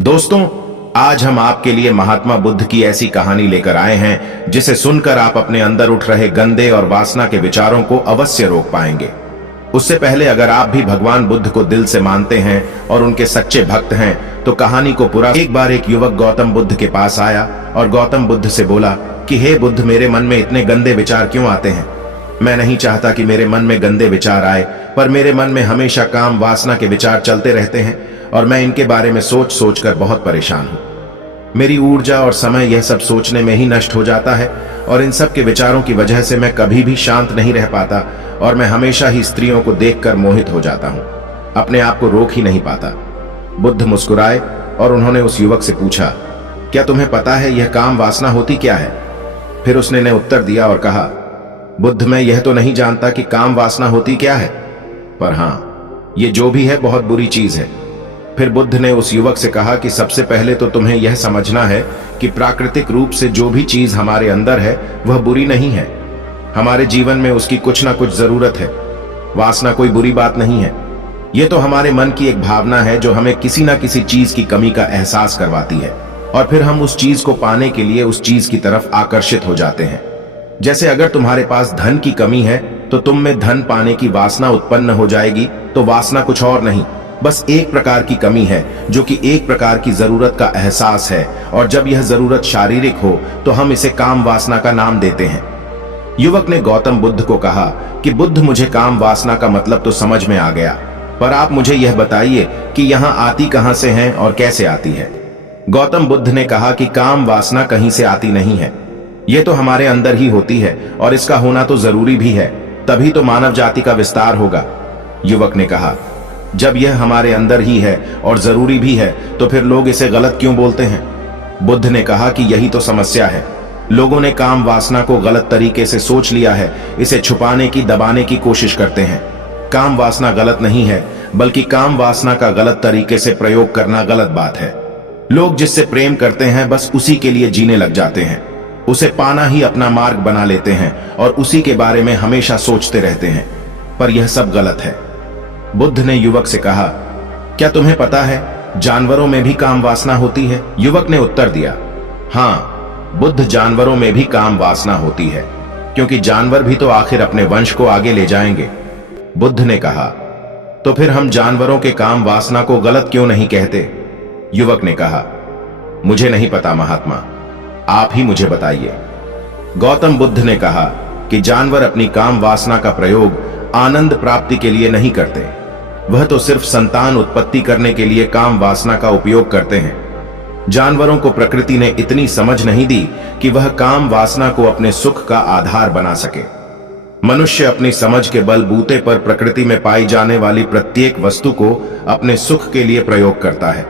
दोस्तों, आज हम आपके लिए महात्मा बुद्ध की ऐसी कहानी लेकर आए हैं जिसे सुनकर आप अपने अंदर उठ रहे गंदे और वासना के विचारों को अवश्य रोक पाएंगे। उससे पहले अगर आप भी भगवान बुद्ध को दिल से मानते हैं और उनके सच्चे भक्त हैं तो कहानी को पूरा। एक बार एक युवक गौतम बुद्ध के पास आया और गौतम बुद्ध से बोला कि हे बुद्ध, मेरे मन में इतने गंदे विचार क्यों आते हैं। मैं नहीं चाहता कि मेरे मन में गंदे विचार आए, पर मेरे मन में हमेशा काम वासना के विचार चलते रहते हैं और मैं इनके बारे में सोच सोच कर बहुत परेशान हूं। मेरी ऊर्जा और समय यह सब सोचने में ही नष्ट हो जाता है और इन सब के विचारों की वजह से मैं कभी भी शांत नहीं रह पाता और मैं हमेशा ही स्त्रियों को देखकर मोहित हो जाता हूं, अपने आप को रोक ही नहीं पाता। बुद्ध मुस्कुराए और उन्होंने उस युवक से पूछा, क्या तुम्हें पता है यह काम वासना होती क्या है? फिर उसने ने उत्तर दिया और कहा, बुद्ध, मैं यह तो नहीं जानता कि काम वासना होती क्या है, पर हां, ये जो भी है बहुत बुरी चीज है। फिर बुद्ध ने उस युवक से कहा कि सबसे पहले तो तुम्हें यह समझना है कि प्राकृतिक रूप से जो भी चीज हमारे अंदर है वह बुरी नहीं है। हमारे जीवन में उसकी कुछ ना कुछ जरूरत है। वासना कोई बुरी बात नहीं है। यह तो हमारे मन की एक भावना है जो हमें किसी ना किसी चीज की कमी का एहसास करवाती है और फिर हम उस चीज को पाने के लिए उस चीज की तरफ आकर्षित हो जाते हैं। जैसे अगर तुम्हारे पास धन की कमी है तो तुम में धन पाने की वासना उत्पन्न हो जाएगी। तो वासना कुछ और नहीं, बस एक प्रकार की कमी है जो कि एक प्रकार की जरूरत का एहसास है, और जब यह जरूरत शारीरिक हो तो हम इसे काम वासना का नाम देते हैं। युवक ने गौतम बुद्ध को कहा कि बुद्ध, मुझे काम वासना का मतलब तो समझ में आ गया, पर आप मुझे यह बताइए कि यहाँ आती कहां से है और कैसे आती है। गौतम बुद्ध ने कहा कि काम वासना कहीं से आती नहीं है, यह तो हमारे अंदर ही होती है और इसका होना तो जरूरी भी है, तभी तो मानव जाति का विस्तार होगा। युवक ने कहा, जब यह हमारे अंदर ही है और जरूरी भी है तो फिर लोग इसे गलत क्यों बोलते हैं? बुद्ध ने कहा कि यही तो समस्या है। लोगों ने काम वासना को गलत तरीके से सोच लिया है, इसे छुपाने की, दबाने की कोशिश करते हैं। काम वासना गलत नहीं है, बल्कि काम वासना का गलत तरीके से प्रयोग करना गलत बात है। लोग जिससे प्रेम करते हैं बस उसी के लिए जीने लग जाते हैं, उसे पाना ही अपना मार्ग बना लेते हैं और उसी के बारे में हमेशा सोचते रहते हैं, पर यह सब गलत है। बुद्ध ने युवक से कहा, क्या तुम्हें पता है जानवरों में भी काम वासना होती है? युवक ने उत्तर दिया, हां बुद्ध, जानवरों में भी काम वासना होती है, क्योंकि जानवर भी तो आखिर अपने वंश को आगे ले जाएंगे। बुद्ध ने कहा, तो फिर हम जानवरों के काम वासना को गलत क्यों नहीं कहते? युवक ने कहा, मुझे नहीं पता महात्मा, आप ही मुझे बताइए। गौतम बुद्ध ने कहा कि जानवर अपनी काम वासना का प्रयोग आनंद प्राप्ति के लिए नहीं करते, वह तो सिर्फ संतान उत्पत्ति करने के लिए काम वासना का उपयोग करते हैं। जानवरों को प्रकृति ने इतनी समझ नहीं दी कि वह काम वासना को अपने सुख का आधार बना सके। मनुष्य अपनी समझ के बलबूते पर प्रकृति में पाई जाने वाली प्रत्येक वस्तु को अपने सुख के लिए प्रयोग करता है।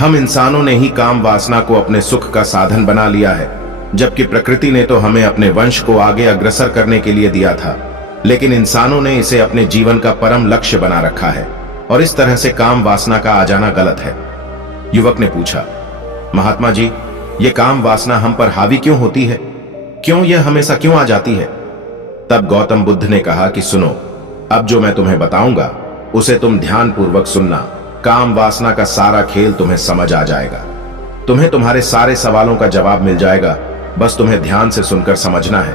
हम इंसानों ने ही काम वासना को अपने सुख का साधन बना लिया है, जबकि प्रकृति ने तो हमें अपने वंश को आगे अग्रसर करने के लिए दिया था, लेकिन इंसानों ने इसे अपने जीवन का परम लक्ष्य बना रखा है और इस तरह से काम वासना का आ जाना गलत है। युवक ने पूछा, महात्मा जी, ये काम वासना हम पर हावी क्यों होती है? क्यों यह हमेशा क्यों आ जाती है? तब गौतम बुद्ध ने कहा कि सुनो, अब जो मैं तुम्हें बताऊंगा उसे तुम ध्यान पूर्वक सुनना। काम वासना का सारा खेल तुम्हें समझ आ जाएगा, तुम्हें तुम्हारे सारे सवालों का जवाब मिल जाएगा, बस तुम्हें ध्यान से सुनकर समझना है।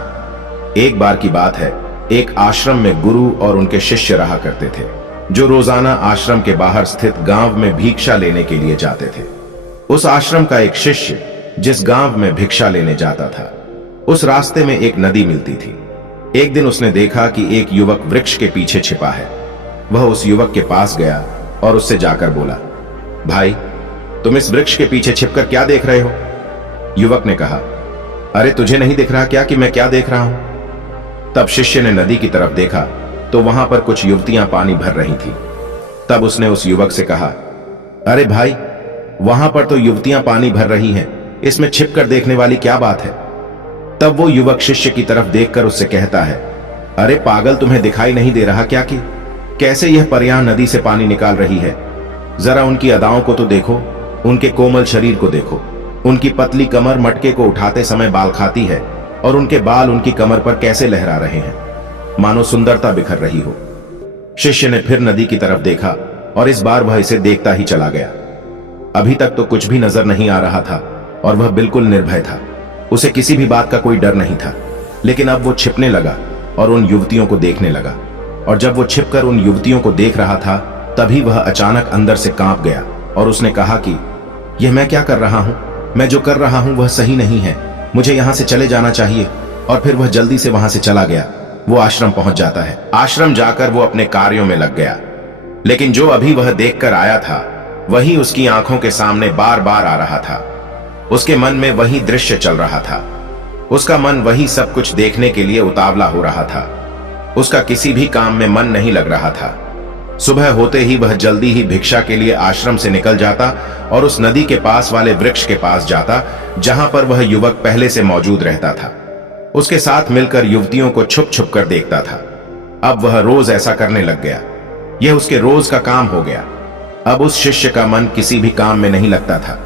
एक बार की बात है, एक आश्रम में गुरु और उनके शिष्य रहा करते थे, जो रोजाना आश्रम के बाहर स्थित गांव में भिक्षा लेने के लिए जाते थे। उस आश्रम का एक शिष्य जिस गांव में भिक्षा लेने जाता था, उस रास्ते में एक नदी मिलती थी। एक दिन उसने देखा कि एक युवक वृक्ष के पीछे छिपा है। वह उस युवक के पास गया और उससे जाकर बोला, भाई, तुम इस वृक्ष के पीछे छिपकर क्या देख रहे हो? युवक ने कहा, अरे तुझे नहीं दिख रहा क्या कि मैं क्या देख रहा हूं? तब शिष्य ने नदी की तरफ देखा तो वहां पर कुछ युवतियां पानी भर रही थी। तब उसने उस युवक से कहा, अरे भाई, वहां पर तो युवतियां पानी भर रही हैं, इसमें छिपकर देखने वाली क्या बात है? तब वो युवक शिष्य की तरफ देखकर उससे कहता है, अरे पागल, तुम्हें दिखाई नहीं दे रहा क्या कि कैसे यह परियां नदी से पानी निकाल रही है? जरा उनकी अदाओं को तो देखो, उनके कोमल शरीर को देखो, उनकी पतली कमर मटके को उठाते समय बाल खाती है और उनके बाल उनकी कमर पर कैसे लहरा रहे हैं, मानो सुंदरता बिखर रही हो। शिष्य ने फिर नदी की तरफ देखा और इस बार वह इसे देखता ही चला गया। अभी तक तो कुछ भी नजर नहीं आ रहा था और वह बिल्कुल निर्भय था। उसे किसी भी बात का कोई डर नहीं था। लेकिन अब वो छिपने लगा और उन युवतियों को देखने लगा। और जब वो छिपकर उन युवतियों को देख रहा था, तभी वह अचानक अंदर से कांप गया और उसने कहा कि यह मैं क्या कर रहा हूं? मैं जो कर रहा हूं वह सही नहीं है। मुझे यहां से चले जाना चाहिए। और फिर वह जल्दी से वहां से चला गया। वो आश्रम पहुंच जाता है। आश्रम जाकर वो अपने कार्यों में लग गया। लेकिन जो अभी वह देखकर आया था, वही उसकी आंखों के सामने बार बार आ रहा था। उसके मन में वही दृश्य चल रहा था। उसका मन वही सब कुछ देखने के लिए उतावला हो रहा था। उसका किसी भी काम में मन नहीं लग रहा था। सुबह होते ही वह जल्दी ही भिक्षा के लिए आश्रम से निकल जाता और उस नदी के पास वाले वृक्ष के पास जाता, जहां पर वह युवक पहले से मौजूद रहता था। उसके साथ मिलकर युवतियों को छुप छुप कर देखता था। अब वह रोज ऐसा करने लग गया। यह उसके रोज का काम हो गया। अब उस शिष्य का मन किसी भी काम में नहीं लगता था।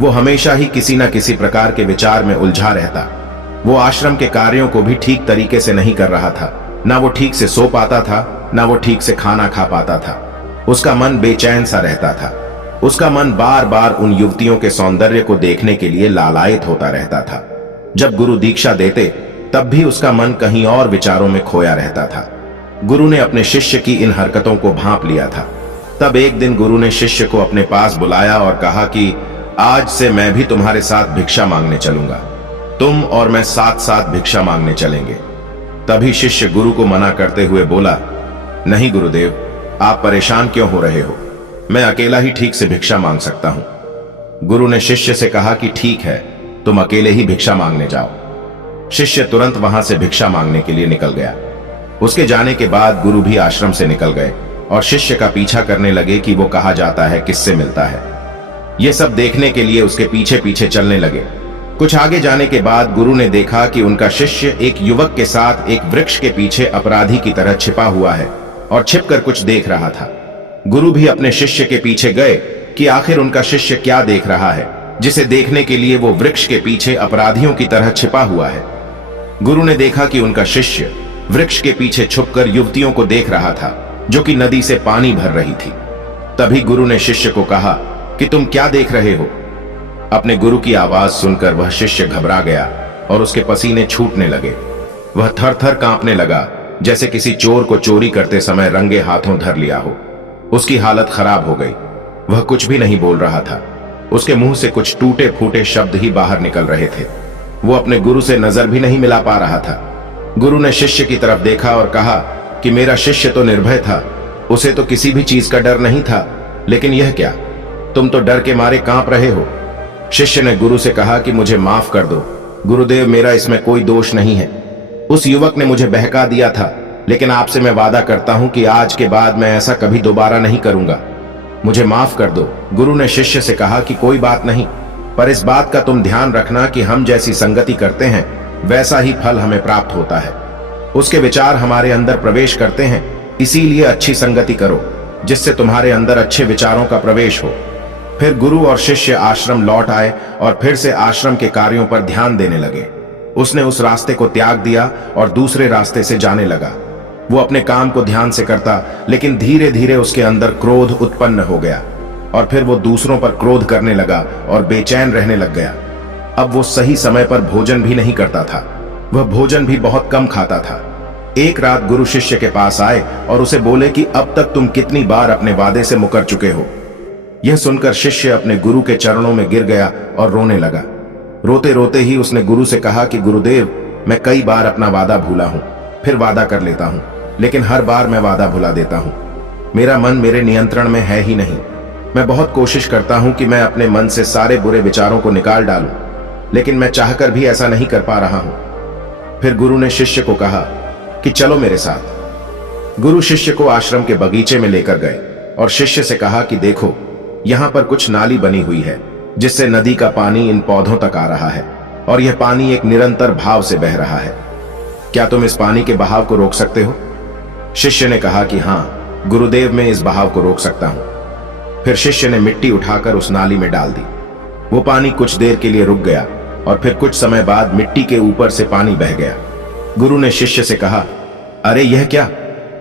वो हमेशा ही किसी न किसी प्रकार के विचार में उलझा रहता। वो आश्रम के कार्यों को भी ठीक तरीके से नहीं कर रहा था। ना वो ठीक से सो पाता था, ना वो ठीक से खाना खा पाता था। उसका मन बेचैन सा रहता था। उसका मन बार बार उन युवतियों के सौंदर्य को देखने के लिए लालायित होता रहता था। जब गुरु दीक्षा देते, तब भी उसका मन कहीं और विचारों में खोया रहता था। गुरु ने अपने शिष्य की इन हरकतों को भांप लिया था। तब एक दिन गुरु ने शिष्य को अपने पास बुलाया और कहा कि आज से मैं भी तुम्हारे साथ भिक्षा मांगने चलूंगा। तुम और मैं साथ साथ भिक्षा मांगने चलेंगे। तभी शिष्य गुरु को मना करते हुए बोला, नहीं गुरुदेव, आप परेशान क्यों हो रहे हो? मैं अकेला ही ठीक से भिक्षा मांग सकता हूं। गुरु ने शिष्य से कहा कि ठीक है, तुम अकेले ही भिक्षा मांगने जाओ। शिष्य तुरंत वहां से भिक्षा मांगने के लिए निकल गया। उसके जाने के बाद गुरु भी आश्रम से निकल गए और शिष्य का पीछा करने लगे कि वो कहा जाता है, किससे मिलता है। ये सब देखने के लिए उसके पीछे पीछे चलने लगे। कुछ आगे जाने के बाद गुरु ने देखा कि उनका शिष्य एक युवक के साथ एक वृक्ष के पीछे अपराधी की तरह छिपा हुआ है और छिपकर कुछ देख रहा था। गुरु भी अपने शिष्य के पीछे गए कि आखिर उनका शिष्य क्या देख रहा है, जिसे देखने के लिए वो वृक्ष के पीछे अपराधियों की तरह छिपा हुआ है। गुरु ने देखा कि उनका शिष्य वृक्ष के पीछे छुपकर युवतियों को देख रहा था, जो कि नदी से पानी भर रही थी। तभी गुरु ने शिष्य को कहा कि तुम क्या देख रहे हो? अपने गुरु की आवाज सुनकर वह शिष्य घबरा गया और उसके पसीने छूटने लगे। वह थर थर कांपने लगा, जैसे किसी चोर को चोरी करते समय रंगे हाथों धर लिया हो। उसकी हालत खराब हो गई। वह कुछ भी नहीं बोल रहा था। उसके मुंह से कुछ टूटे फूटे शब्द ही बाहर निकल रहे थे। वो अपने गुरु से नजर भी नहीं मिला पा रहा था। गुरु ने शिष्य की तरफ देखा और कहा कि मेरा शिष्य तो निर्भय था, उसे तो किसी भी चीज का डर नहीं था, लेकिन यह क्या, तुम तो डर के मारे कांप रहे हो। शिष्य ने गुरु से कहा कि मुझे माफ कर दो गुरुदेव, मेरा इसमें कोई दोष नहीं है। उस युवक ने मुझे बहका दिया था, लेकिन आपसे मैं वादा करता हूं कि आज के बाद मैं ऐसा कभी दोबारा नहीं करूंगा। मुझे माफ कर दो। गुरु ने शिष्य से कहा कि कोई बात नहीं, पर इस बात का तुम ध्यान रखना कि हम जैसी संगति करते हैं, वैसा ही फल हमें प्राप्त होता है। उसके विचार हमारे अंदर प्रवेश करते हैं, इसीलिए अच्छी संगति करो, जिससे तुम्हारे अंदर अच्छे विचारों का प्रवेश हो। फिर गुरु और शिष्य आश्रम लौट आए और फिर से आश्रम के कार्यों पर ध्यान देने लगे। उसने उस रास्ते को त्याग दिया और दूसरे रास्ते से जाने लगा। वो अपने काम को ध्यान से करता, लेकिन धीरे धीरे उसके अंदर क्रोध उत्पन्न हो गया और फिर वो दूसरों पर क्रोध करने लगा और बेचैन रहने लग गया। अब वो सही समय पर भोजन भी नहीं करता था। वह भोजन भी बहुत कम खाता था। एक रात गुरु शिष्य के पास आए और उसे बोले कि अब तक तुम कितनी बार अपने वादे से मुकर चुके हो। यह सुनकर शिष्य अपने गुरु के चरणों में गिर गया और रोने लगा। रोते रोते ही उसने गुरु से कहा कि गुरुदेव, मैं कई बार अपना वादा भूला हूं, फिर वादा कर लेता हूं, लेकिन हर बार मैं वादा भुला देता हूं। मेरा मन मेरे नियंत्रण में है ही नहीं। मैं बहुत कोशिश करता हूं कि मैं अपने मन से सारे बुरे विचारों को निकाल डालूं, लेकिन मैं चाहकर भी ऐसा नहीं कर पा रहा हूं। फिर गुरु ने शिष्य को कहा कि चलो मेरे साथ। गुरु शिष्य को आश्रम के बगीचे में लेकर गए और शिष्य से कहा कि देखो, यहां पर कुछ नाली बनी हुई है, जिससे नदी का पानी इन पौधों तक आ रहा है और यह पानी एक निरंतर भाव से बह रहा है। क्या तुम इस पानी के बहाव को रोक सकते हो? शिष्य ने कहा कि हां गुरुदेव, मैं इस बहाव को रोक सकता हूं। फिर शिष्य ने मिट्टी उठाकर उस नाली में डाल दी। वो पानी कुछ देर के लिए रुक गया और फिर कुछ समय बाद मिट्टी के ऊपर से पानी बह गया। गुरु ने शिष्य से कहा, अरे यह क्या,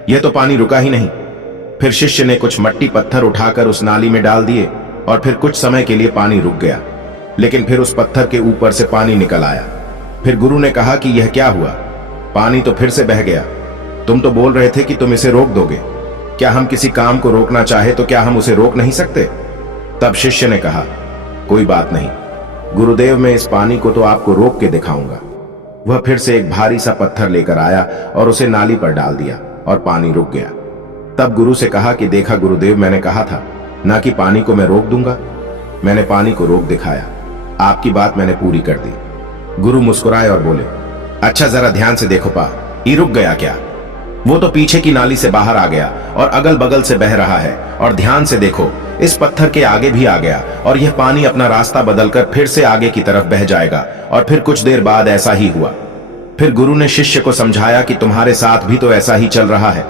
यह तो पानी रुका ही नहीं। फिर शिष्य ने कुछ मट्टी पत्थर उठाकर उस नाली में डाल दिए और फिर कुछ समय के लिए पानी रुक गया, लेकिन फिर उस पत्थर के ऊपर से पानी निकल आया। फिर गुरु ने कहा कि यह क्या हुआ? पानी तो फिर से बह गया। तुम तो बोल रहे थे कि तुम इसे रोक दोगे। क्या हम किसी काम को रोकना चाहे तो क्या हम उसे रोक नहीं सकते? तब शिष्य ने कहा, कोई बात नहीं गुरुदेव, मैं इस पानी को तो आपको रोक के दिखाऊंगा। वह फिर से एक भारी सा पत्थर लेकर आया और उसे नाली पर डाल दिया और पानी रुक गया। तब गुरु से कहा कि देखा गुरुदेव, मैंने कहा था ना कि पानी को मैं रोक दूंगा। मैंने पानी को रोक दिखाया, आपकी बात मैंने पूरी कर दी। गुरु मुस्कुराए और बोले, अच्छा जरा ध्यान से देखो पा, ये रुक गया क्या? वो तो पीछे की नाली से बाहर आ गया और अगल बगल से बह रहा है। और ध्यान से देखो, इस पत्थर के आगे भी आ गया और यह पानी अपना रास्ता बदलकर फिर से आगे की तरफ बह जाएगा। और फिर कुछ देर बाद ऐसा ही हुआ। फिर गुरु ने शिष्य को समझाया कि तुम्हारे साथ भी तो ऐसा ही चल रहा है।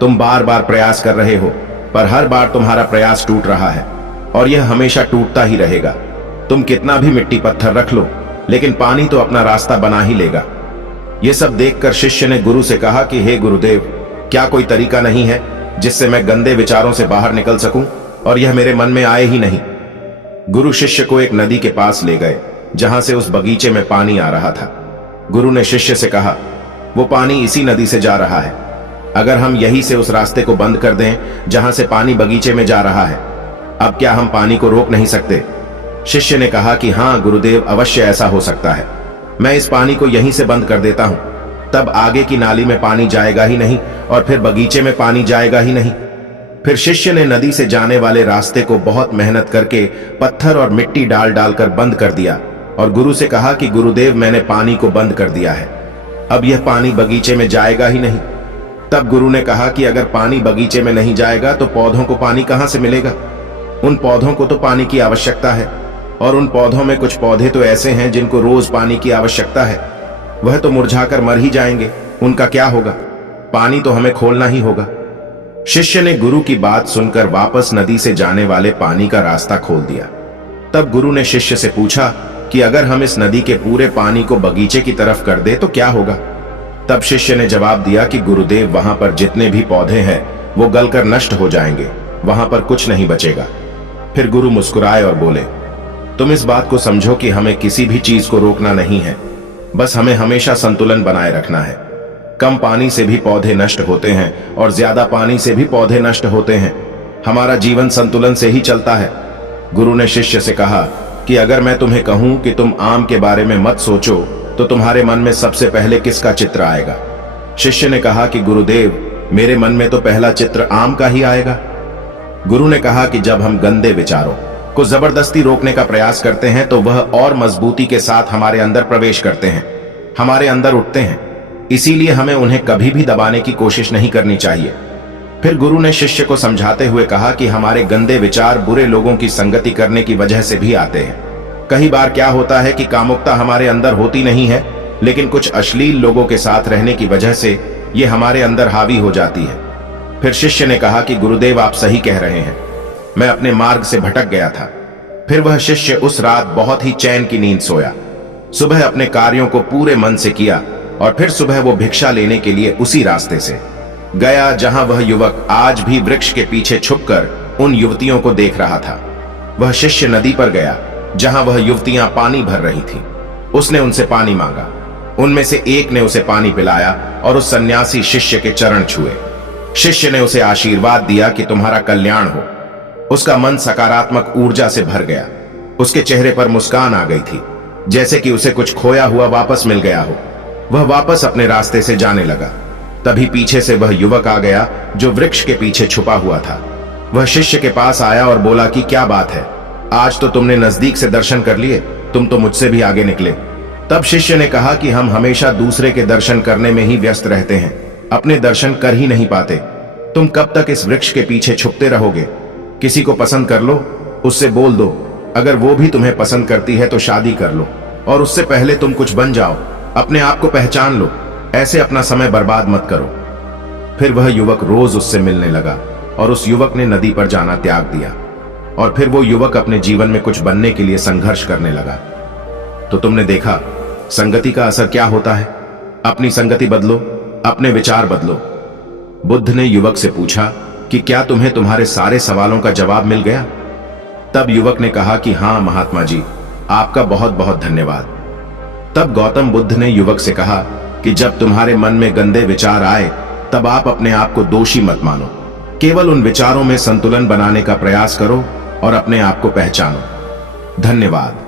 तुम बार बार प्रयास कर रहे हो, पर हर बार तुम्हारा प्रयास टूट रहा है और यह हमेशा टूटता ही रहेगा। तुम कितना भी मिट्टी पत्थर रख लो, लेकिन पानी तो अपना रास्ता बना ही लेगा। यह सब देखकर शिष्य ने गुरु से कहा कि हे गुरुदेव, क्या कोई तरीका नहीं है जिससे मैं गंदे विचारों से बाहर निकल सकूं और यह मेरे मन में आए ही नहीं? गुरु शिष्य को एक नदी के पास ले गए जहां से उस बगीचे में पानी आ रहा था। गुरु ने शिष्य से कहा, वो पानी इसी नदी से जा रहा है। अगर हम यहीं से उस रास्ते को बंद कर दें जहां से पानी बगीचे में जा रहा है, अब क्या हम पानी को रोक नहीं सकते? शिष्य ने कहा कि हाँ गुरुदेव, अवश्य ऐसा हो सकता है। मैं इस पानी को यहीं से बंद कर देता हूं, तब आगे की नाली में पानी जाएगा ही नहीं और फिर बगीचे में पानी जाएगा ही नहीं। फिर शिष्य ने नदी से जाने वाले रास्ते को बहुत मेहनत करके पत्थर और मिट्टी डाल डालकर बंद कर दिया और गुरु से कहा कि गुरुदेव, मैंने पानी को बंद कर दिया है, अब यह पानी बगीचे में जाएगा ही नहीं। तब गुरु ने कहा कि अगर पानी बगीचे में नहीं जाएगा तो पौधों को पानी कहां से मिलेगा? उन पौधों को तो पानी की आवश्यकता है और उन पौधों में कुछ पौधे तो ऐसे हैं जिनको रोज पानी की आवश्यकता है। वह तो मुरझाकर मर ही जाएंगे, उनका क्या होगा? पानी तो हमें खोलना ही होगा। शिष्य ने गुरु की बात सुनकर वापस नदी से जाने वाले पानी का रास्ता खोल दिया। तब गुरु ने शिष्य से पूछा कि अगर हम इस नदी के पूरे पानी को बगीचे की तरफ कर दे तो क्या होगा? तब शिष्य ने जवाब दिया कि गुरुदेव, वहां पर जितने भी पौधे हैं वो गलकर नष्ट हो जाएंगे, वहां पर कुछ नहीं बचेगा। फिर गुरु मुस्कुराए और बोले, तुम इस बात को समझो कि हमें किसी भी चीज को रोकना नहीं है, बस हमें हमेशा संतुलन बनाए रखना है। कम पानी से भी पौधे नष्ट होते हैं और ज्यादा पानी से भी पौधे नष्ट होते हैं। हमारा जीवन संतुलन से ही चलता है। गुरु ने शिष्य से कहा कि अगर मैं तुम्हें कहूं कि तुम आम के बारे में मत सोचो तो तुम्हारे मन में सबसे पहले किसका चित्र आएगा? शिष्य ने कहा कि गुरुदेव, मेरे मन में तो पहला चित्र आम का ही आएगा। गुरु ने कहा कि जब हम गंदे विचारों को जबरदस्ती रोकने का प्रयास करते हैं तो वह और मजबूती के साथ हमारे अंदर प्रवेश करते हैं, हमारे अंदर उठते हैं। इसीलिए हमें उन्हें कभी भी दबाने की कोशिश नहीं करनी चाहिए। फिर गुरु ने शिष्य को समझाते हुए कहा कि हमारे गंदे विचार बुरे लोगों की संगति करने की वजह से भी आते हैं। कई बार क्या होता है कि कामुकता हमारे अंदर होती नहीं है, लेकिन कुछ अश्लील लोगों के साथ रहने की वजह से ये हमारे अंदर हावी हो जाती है। फिर शिष्य ने कहा कि गुरुदेव, आप सही कह रहे हैं, मैं अपने मार्ग से भटक गया था। फिर वह शिष्य उस रात बहुत ही चैन की नींद सोया। सुबह अपने कार्यों को पूरे मन से किया और फिर सुबह वो भिक्षा लेने के लिए उसी रास्ते से गया जहां वह युवक आज भी वृक्ष के पीछे छुपकर उन युवतियों को देख रहा था। वह शिष्य नदी पर गया जहां वह युवतियां पानी भर रही थीं। उसने उनसे पानी मांगा। उनमें से एक ने उसे पानी पिलाया और उस सन्यासी शिष्य के चरण छुए। शिष्य ने उसे आशीर्वाद दिया कि तुम्हारा कल्याण हो। उसका मन सकारात्मक ऊर्जा से भर गया। उसके चेहरे पर मुस्कान आ गई थी, जैसे कि उसे कुछ खोया हुआ वापस मिल गया हो। वह वापस अपने रास्ते से जाने लगा। तभी पीछे से वह युवक आ गया जो वृक्ष के पीछे छुपा हुआ था। वह शिष्य के पास आया और बोला कि क्या बात है, आज तो तुमने नजदीक से दर्शन कर लिए, तुम तो मुझसे भी आगे निकले। तब शिष्य ने कहा कि हम हमेशा दूसरे के दर्शन करने में ही व्यस्त रहते हैं, अपने दर्शन कर ही नहीं पाते। तुम कब तक इस वृक्ष के पीछे छुपते रहोगे? किसी को पसंद कर लो, उससे बोल दो। अगर वो भी तुम्हें पसंद करती है तो शादी कर लो और उससे पहले तुम कुछ बन जाओ, अपने आप को पहचान लो। ऐसे अपना समय बर्बाद मत करो। फिर वह युवक रोज उससे मिलने लगा और उस युवक ने नदी पर जाना त्याग दिया और फिर वो युवक अपने जीवन में कुछ बनने के लिए संघर्ष करने लगा। तो तुमने देखा संगति का असर क्या होता है। अपनी संगति बदलो, अपने विचार बदलो। बुद्ध ने युवक से पूछा कि क्या तुम्हें तुम्हारे सारे सवालों का जवाब मिल गया? तब युवक ने कहा कि हाँ महात्मा जी, आपका बहुत बहुत धन्यवाद। तब गौतम बुद्ध ने युवक से कहा कि जब तुम्हारे मन में गंदे विचार आए तब आप अपने आप को दोषी मत मानो, केवल उन विचारों में संतुलन बनाने का प्रयास करो और अपने आप को पहचानो। धन्यवाद।